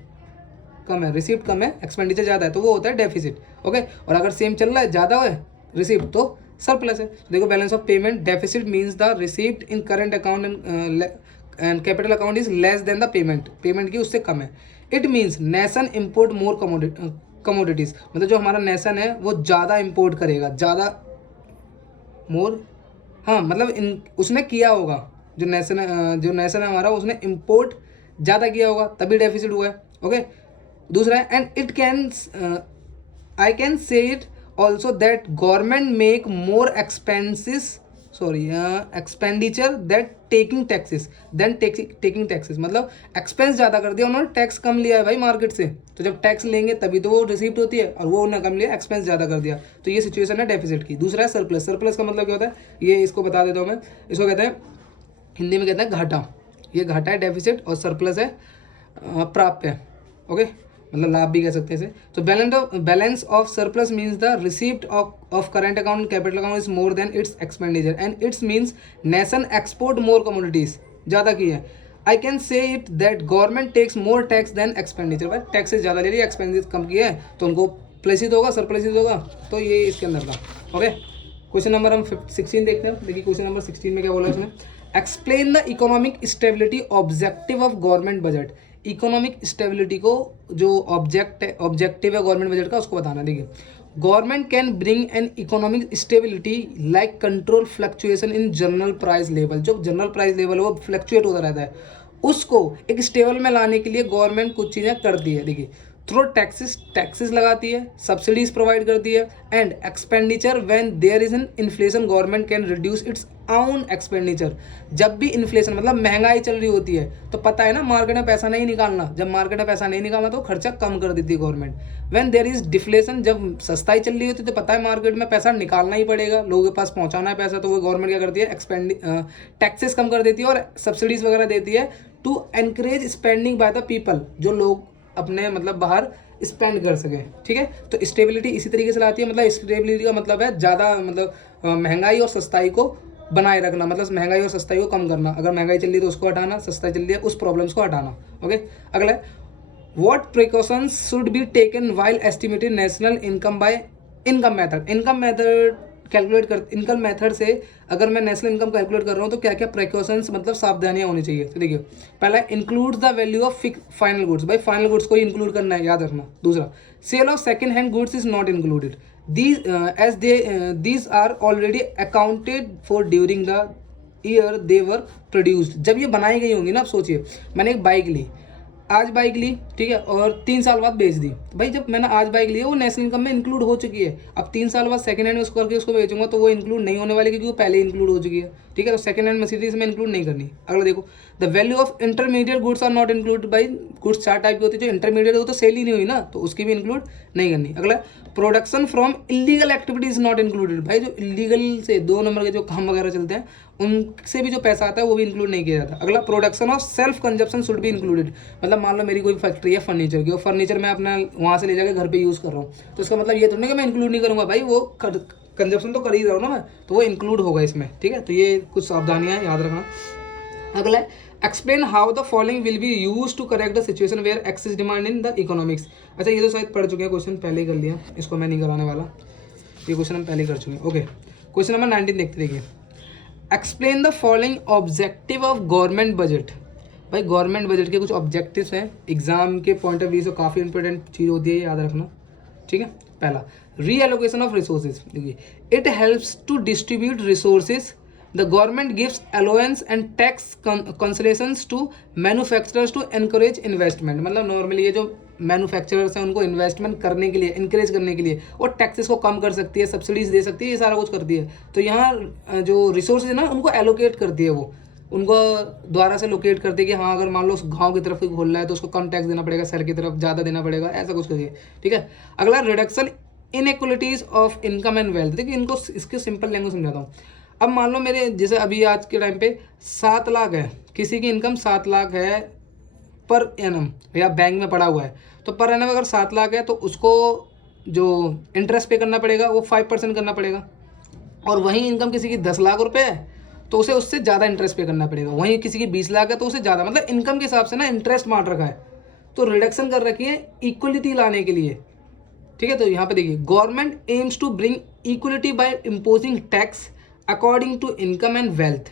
रिसिप्ट कम है, एक्सपेंडिचर ज़्यादा है, तो वो होता है डेफिसिट। ओके, और अगर सेम चल रहा है, ज़्यादा है रिसिप्ट, तो सरप्लस है। देखो balance of payment deficit means the receipt in current account and capital account is less than the payment की उससे कम है। It means nation import more commodities, मतलब जो हमारा नेशन है वो ज़्यादा इम्पोर्ट करेगा, ज़्यादा मोर, हाँ मतलब उसने किया होगा, जो नेशन है हमारा उसने इम्पोर्ट ज़्यादा किया होगा तभी डेफिसिट हुआ है। ओके, दूसरा है and it can I can say it also that government make more expenditure that taking taxes, मतलब एक्सपेंस ज़्यादा कर दिया उन्होंने, टैक्स कम लिया है भाई मार्केट से, तो जब टैक्स लेंगे तभी तो वो रिसीप्ट होती है, और वो उन्होंने कम लिया, एक्सपेंस ज़्यादा कर दिया, तो ये सिचुएशन है डेफिसिट की। दूसरा है सरप्लस का मतलब क्या होता है, ये इसको बता देता हूँ मैं, इसको कहते हैं हिंदी में कहते हैं घाटा, ये घाटा है डेफिसिट, और सरप्लस है प्राप्य। ओके, मतलब लाभ भी कह सकते हैं इसे। तो balance of surplus means the receipt of current account capital account is more than its expenditure and its means nation export more commodities, ज़्यादा की है। I can say it that government takes more tax than expenditure, भाई taxes ज़्यादा ले रही है, expenditure कम किया है, तो उनको प्लसित होगा, सरप्लसित होगा, तो ये इसके अंदर था। ओके, क्वेश्चन नंबर हम 16 देखते हैं। देखिए क्वेश्चन नंबर 16 में क्या बोला उसने, explain the economic stability objective of government budget. Economic stability को जो ऑब्जेक्टिव है गवर्नमेंट बजट का, उसको बताना। देखिए, government can bring an economic stability like control fluctuation in general price level, जो जनरल प्राइस लेवल है वो फ्लक्चुएट होता रहता है, उसको एक स्टेबल में लाने के लिए गवर्नमेंट कुछ चीज़ें करती है। देखिए, थ्रू टैक्सेस लगाती है, सब्सिडीज प्रोवाइड करती है, and expenditure when there is an inflation government can reduce its own expenditure. जब भी इन्फ्लेशन मतलब महंगाई चल रही होती है, तो पता है ना मार्केट में पैसा नहीं निकालना, जब मार्केट में पैसा नहीं निकालना तो खर्चा कम कर देती है government. When there is deflation, जब सस्ताई चल रही होती है तो पता है मार्केट में पैसा निकालना ही पड़ेगा, लोगों के पास पहुंचाना है पैसा, तो वो गवर्नमेंट क्या करती है, टैक्सेस कम कर देती है और सब्सिडीज वगैरह देती है to encourage spending by the people, जो लोग अपने मतलब बाहर स्पेंड कर सके। ठीक है, तो स्टेबिलिटी इसी तरीके से लाती है, मतलब स्टेबिलिटी का मतलब है ज़्यादा मतलब महंगाई और सस्ताई को बनाए रखना, मतलब महंगाई और सस्ताई को कम करना, अगर महंगाई चल रही है तो उसको हटाना, सस्ताई चल रही है उस प्रॉब्लम्स को हटाना। ओके, अगला what precautions should be taken while estimated national income by income method से अगर मैं नेशनल इनकम कैलकुलेट कर रहा हूँ तो क्या क्या प्रिकॉशंस मतलब सावधानियां होनी चाहिए। तो देखिए, पहला include the value of final goods, भाई फाइनल गुड्स को इंक्लूड करना है, याद रखना। दूसरा, sale of second hand goods is not included these are already accounted for during the year they were produced। जब ये बनाई गई होंगी ना, आप सोचिए मैंने एक बाइक ली, आज बाइक ली, ठीक है, और 3 साल बाद बेच दी, भाई जब मैंने आज बाइक ली है वो नेशनल इनकम में इंक्लूड हो चुकी है। अब 3 साल बाद सेकंड हैंड उसको करके उसको बेचूंगा तो वो इंक्लूड नहीं होने वाली, क्योंकि वो पहले इंक्लूड हो चुकी है। ठीक है, तो सेकंड हैंड मर्सिडीज में इंक्लूड नहीं करनी। अगला देखो, the value of intermediate goods are not include by, goods 4 type की होती है, जो इंटरमीडिएट हो तो सेल ही नहीं हुई ना, तो उसकी भी इंक्लूड नहीं करनी। अगला, production from illegal activities not included, भाई जो इलीगल से 2 नंबर के जो काम वगैरह चलते हैं उनसे भी जो पैसा आता है वो भी इंक्लूड नहीं किया जाता। अगला, production of self consumption should भी इंक्लूडेड, मतलब मान लो मेरी कोई फैक्ट्री है फर्नीचर की, और फर्नीचर मैं अपना वहाँ से ले जाकर घर पे यूज़ कर रहा हूँ, तो इसका मतलब ये तो नहीं कि मैं इंक्लूड नहीं करूँगा, भाई वो कंजप्शन तो कर ही रहा हूँ ना मैं, तो वो इंक्लूड होगा इसमें। ठीक है, तो ये कुछ सावधानियाँ याद रखना। अगला, explain how the following will be use to correct the situation where excess demand in the economics. अच्छा, ये तो शायद पढ़ चुके हैं, क्वेश्चन पहले ही कर लिया, इसको मैं नहीं कराने वाला, ये क्वेश्चन हम पहले कर चुके हैं। ओके, क्वेश्चन नंबर 19 देखते, देखिए, explain the following objective of government budget. भाई गवर्नमेंट बजट के कुछ ऑब्जेक्टिव्स हैं, एग्जाम के पॉइंट ऑफ व्यू से काफ़ी इंपॉर्टेंट चीज़ होती है, याद रखना। ठीक है, पहला, रीएलोकेशन ऑफ रिसोर्सेज। देखिए, it helps to distribute resources, the government gives allowance and tax concessions to manufacturers to encourage investment, मतलब नॉर्मली ये जो मैन्युफैक्चरर्स हैं उनको इन्वेस्टमेंट करने के लिए, इंकरेज करने के लिए, और टैक्सेस को कम कर सकती है, सब्सिडीज दे सकती है, ये सारा कुछ करती है। तो यहाँ जो रिसोर्सेज है ना उनको एलोकेट करती है, वो उनको द्वारा से लोकेट करते हैं कि हाँ अगर मान लो उस गांव की तरफ कोई खोल रहा है तो उसको कम टैक्स देना पड़ेगा, शहर की तरफ ज़्यादा देना पड़ेगा, ऐसा कुछ करिए। ठीक है, अगला, reduction inequalities of income and wealth. देखिए इनको इसके सिंपल लैंग्वेज समझाता हूँ। अब मान लो मेरे जैसे अभी आज के टाइम पे 7 लाख है, किसी की इनकम 7 लाख है पर एनम, या बैंक में पड़ा हुआ है, तो पर एनम अगर 7 लाख है तो उसको जो इंटरेस्ट पे करना पड़ेगा वो 5% करना पड़ेगा। और वहीं इनकम किसी की 10 लाख रुपए है तो उसे उससे ज़्यादा इंटरेस्ट पे करना पड़ेगा। वहीं किसी की 20 लाख है तो उसे ज़्यादा, मतलब इनकम के हिसाब से ना इंटरेस्ट मार रखा है, तो रिडक्शन कर रखी है इक्वलिटी लाने के लिए। ठीक है, तो यहाँ पे देखिए government aims to bring equality by imposing tax according to income and wealth.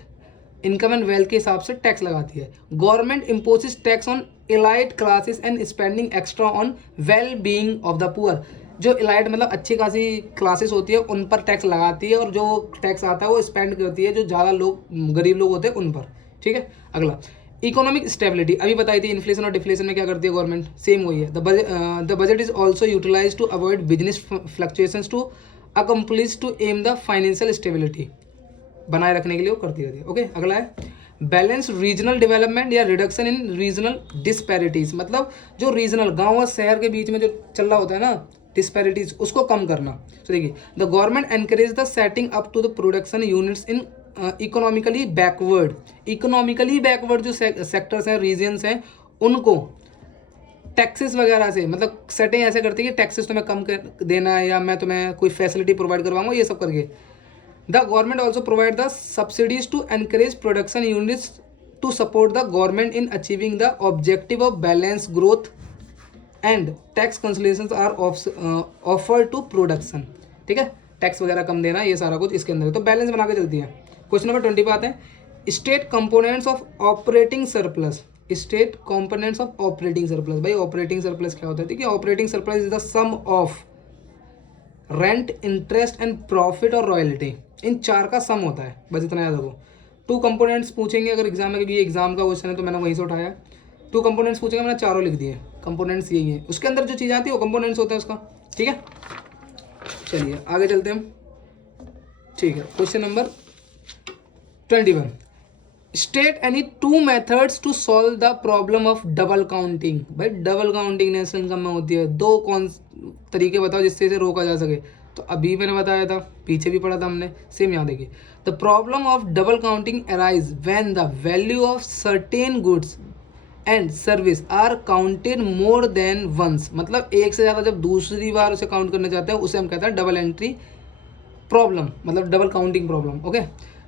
Income and wealth के हिसाब से टैक्स लगाती है। Government imposes tax on elite classes and spending extra on well being of the poor. जो elite मतलब अच्छी खासी classes होती है उन पर टैक्स लगाती है, और जो टैक्स आता है वो स्पेंड करती है जो ज़्यादा लोग गरीब लोग होते हैं उन पर। ठीक है, अगला इकोनॉमिक स्टेबिलिटी, अभी बताई थी इन्फ्लेशन और डिफ्लेशन में क्या करती है गवर्नमेंट, सेम वही है। The budget is also utilize to avoid business fluctuations to accomplish to aim the financial stability, बनाए रखने के लिए वो करती रहती है। ओके, अगला है बैलेंस रीजनल डेवलपमेंट या रिडक्शन इन रीजनल डिस्पैरिटीज, मतलब जो रीजनल गांव और शहर के बीच में जो चल रहा होता है ना डिस्पैरिटीज, उसको कम करना। तो देखिए the government encourage the setting up to the production units in economically backward. Economically backward जो सेक्टर्स हैं, रीजन्स हैं, उनको टैक्सेस वगैरह से, मतलब सेटिंग ऐसे करती है कि टैक्सेस तुम्हें कम कर देना है या मैं तुम्हें कोई फैसिलिटी प्रोवाइड करवाऊंगा, ये सब करके। The government also provide the subsidies to encourage production units to support the government in achieving the objective of balance growth and tax consolidations are offer to production. ठीक है, टैक्स वगैरह कम देना, ये सारा कुछ इसके अंदर है, तो बैलेंस बना के चलती है। क्वेश्चन नंबर 20 पे आते हैं। State components of operating surplus. State components of operating surplus, भाई ऑपरेटिंग सरप्लस क्या होता है? देखिए operating surplus is the sum of rent, interest and profit और रॉयल्टी, इन चार का सम होता है, बस इतना याद रखो। 2 कंपोनेंट्स पूछेंगे अगर एग्जाम में, क्योंकि ये एग्जाम का क्वेश्चन है तो मैंने वहीं से उठाया। 2 कंपोनेंट्स पूछेंगे, मैंने चारों लिख दिए, कंपोनेंट्स यही है, उसके अंदर जो चीज़ आती है वो कंपोनेंट्स होता है उसका। ठीक है, चलिए आगे चलते हैं। ठीक है, question number 21। State any 2 methods to solve the problem of double counting. भाई डबल काउंटिंग नेशनल इनकम में होती है, 2 कौन तरीके बताओ जिससे इसे रोका जा सके। तो अभी मैंने बताया था, पीछे भी पढ़ा था हमने, सेम यहाँ देखिए। The problem of double counting arise when the value of certain goods and service are counted more than once, मतलब एक से ज़्यादा जब दूसरी बार उसे काउंट करना चाहते हैं उसे हम कहते हैं डबल एंट्री प्रॉब्लम, मतलब डबल काउंटिंग प्रॉब्लम। ओके,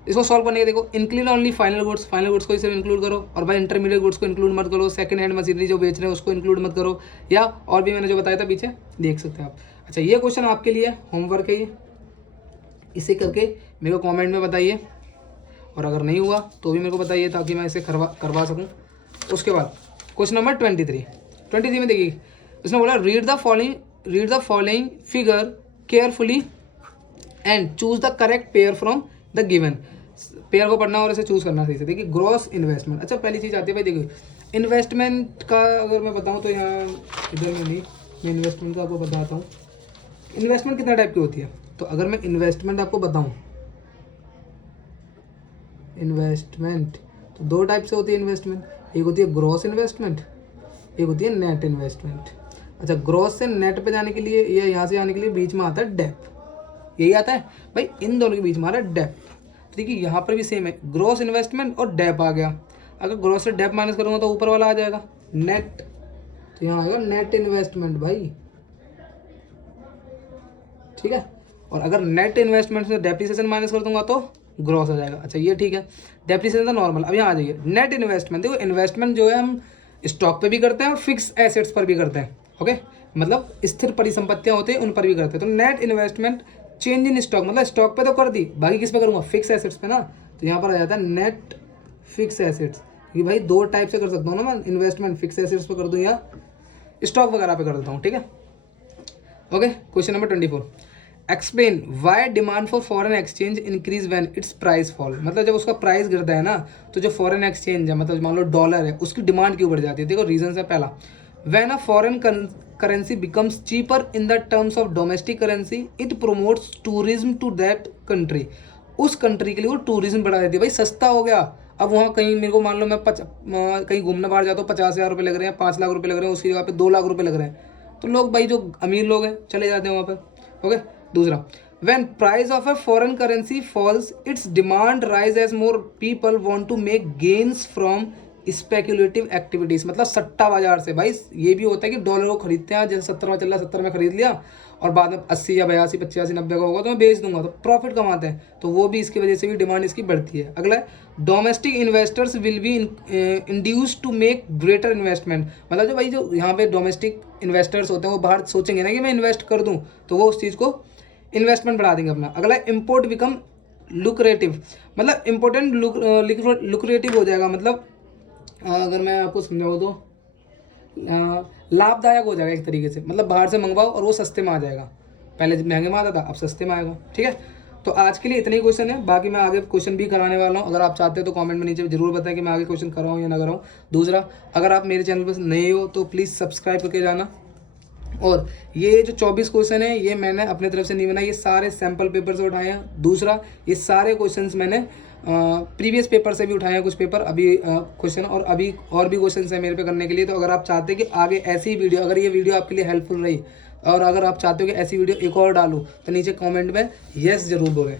इसको सॉल्व करने के देखो, include only final goods, final goods को सिर्फ इंक्लूड करो, और भाई इंटरमीडिएट गुड्स को इंक्लूड मत करो, सेकंड हैंड मशीनरी जो बेच रहे हैं उसको इंक्लूड मत करो, या और भी मैंने जो बताया था पीछे देख सकते हैं आप। अच्छा, ये क्वेश्चन आपके लिए होमवर्क है, ये इसे करके मेरे को कमेंट में बताइए, और अगर नहीं हुआ तो भी मेरे को बताइए ताकि मैं इसे करवा सकूँ। उसके बाद क्वेश्चन नंबर 23 में देखिए, उसने बोला read the following figure carefully and choose the correct pair from the given. Pair को पढ़ना और इसे चूज करना सही से। देखिए ग्रॉस इन्वेस्टमेंट, अच्छा पहली चीज़ आती है भाई, देखिए इन्वेस्टमेंट का अगर मैं बताऊँ तो यहाँ इधर में नहीं, मैं इन्वेस्टमेंट का आपको बताता हूँ। इन्वेस्टमेंट कितना टाइप की होती है, तो अगर मैं इन्वेस्टमेंट आपको बताऊँ, इन्वेस्टमेंट तो 2 टाइप से होती है इन्वेस्टमेंट, एक होती है ग्रॉस इन्वेस्टमेंट, एक होती है नेट इन्वेस्टमेंट। अच्छा, ग्रॉस से नेट पे जाने के लिए या यहाँ से जाने के लिए बीच में आता है डेप, यही आता है भाई, इन दोनों के बीच में आ रहा है डेप। तो देखिए यहाँ पर भी सेम है, ग्रॉस इन्वेस्टमेंट और डेप आ गया। अगर ग्रॉस से डेप माइनस करूँगा तो ऊपर वाला आ जाएगा नेट, तो यहाँ आएगा नेट इन्वेस्टमेंट भाई। ठीक है, और अगर नेट इन्वेस्टमेंट से डेप्रिसिएशन माइनस कर दूंगा तो ग्रॉस आ जाएगा। अच्छा ये ठीक है, डेप्रिसिएशन तो नॉर्मल। अब यहाँ आ जाइए नेट इन्वेस्टमेंट। देखो इन्वेस्टमेंट जो है हम स्टॉक पे भी करते हैं और फिक्स एसेट्स पर भी करते हैं। ओके, मतलब स्थिर परिसंपत्तियां होती हैं उन पर भी करते हैं। तो net investment change in stock, मतलब स्टॉक पे तो कर दी, बाकी किस पे करूँगा, फिक्स एसेट्स पे ना। तो यहाँ पर आ जाता है नेट फिक्स एसेट्स, कि भाई 2 टाइप से कर सकता हूँ ना मैं, इन्वेस्टमेंट फिक्स एसेट्स पे कर दूँ या स्टॉक वगैरह पे कर देता हूँ। ठीक है, okay. Question number 24, explain why demand for foreign exchange increase when it's price fall. मतलब जब उसका प्राइस गिरता है ना तो जो फॉरेन एक्सचेंज है, मतलब मान लो डॉलर है, उसकी डिमांड क्यों बढ़ जाती है। देखो रीजन है, पहला when a foreign currency becomes cheaper in the terms of domestic currency it promotes tourism to that country. उस कंट्री के लिए वो टूरिज्म बढ़ा देती है, भाई सस्ता हो गया। अब वहाँ कहीं मेरे को मान लो मैं कहीं घूमने बाहर जाता हूँ, 50,000 रुपये लग रहे हैं, 5 लाख रुपये लग रहे हैं, उसकी जगह पे 2 लाख रुपये लग रहे हैं, तो लोग भाई जो अमीर लोग हैं चले जाते हैं वहाँ पर। ओके। दूसरा, when price of a foreign currency falls, its demand rise as more people want to make gains from speculative activities, मतलब सट्टा बाजार से। भाई ये भी होता है कि डॉलर को खरीदते हैं, जैसे 70 में चल रहा है 70 में खरीद लिया और बाद में 80 या 82 85 90 का होगा तो मैं बेच दूंगा, तो प्रॉफिट कमाते हैं, तो वो भी इसकी वजह से भी डिमांड इसकी बढ़ती है। अगला है, domestic investors will be induced to make greater investment, मतलब जो भाई जो यहाँ पे डोमेस्टिक इन्वेस्टर्स होते हैं वो बाहर सोचेंगे ना कि मैं इन्वेस्ट कर दूँ, तो वो उस चीज़ को इन्वेस्टमेंट बढ़ा देंगे अपना। अगला है, इम्पोर्ट बिकम लुक्रेटिव, मतलब इम्पोर्टेंट लुक्रेटिव हो जाएगा, मतलब अगर मैं आपको समझाऊँ तो लाभदायक हो जाएगा एक तरीके से, मतलब बाहर से मंगवाओ और वो सस्ते में आ जाएगा, पहले जब महंगे में आता था अब सस्ते में आएगा। ठीक है, तो आज के लिए इतने ही क्वेश्चन है, बाकी मैं आगे क्वेश्चन भी कराने वाला हूँ, अगर आप चाहते हो तो कमेंट में नीचे जरूर बताएं कि मैं आगे क्वेश्चन कराऊँ या ना कराऊँ। दूसरा, अगर आप मेरे चैनल पर नए हो तो प्लीज़ सब्सक्राइब करके जाना। और ये जो 24 क्वेश्चन है ये मैंने अपने तरफ से नहीं बनाए, ये सारे सैम्पल पेपर से उठाए हैं। दूसरा, ये सारे क्वेश्चंस मैंने प्रीवियस पेपर से भी उठाए हैं, कुछ पेपर अभी क्वेश्चन, और अभी और भी क्वेश्चंस हैं मेरे पे करने के लिए। तो अगर आप चाहते हैं कि आगे ऐसी वीडियो, अगर ये वीडियो आपके लिए हेल्पफुल रही और अगर आप चाहते हो कि ऐसी वीडियो एक और डालूँ, तो नीचे कमेंट में यस जरूर बोलें।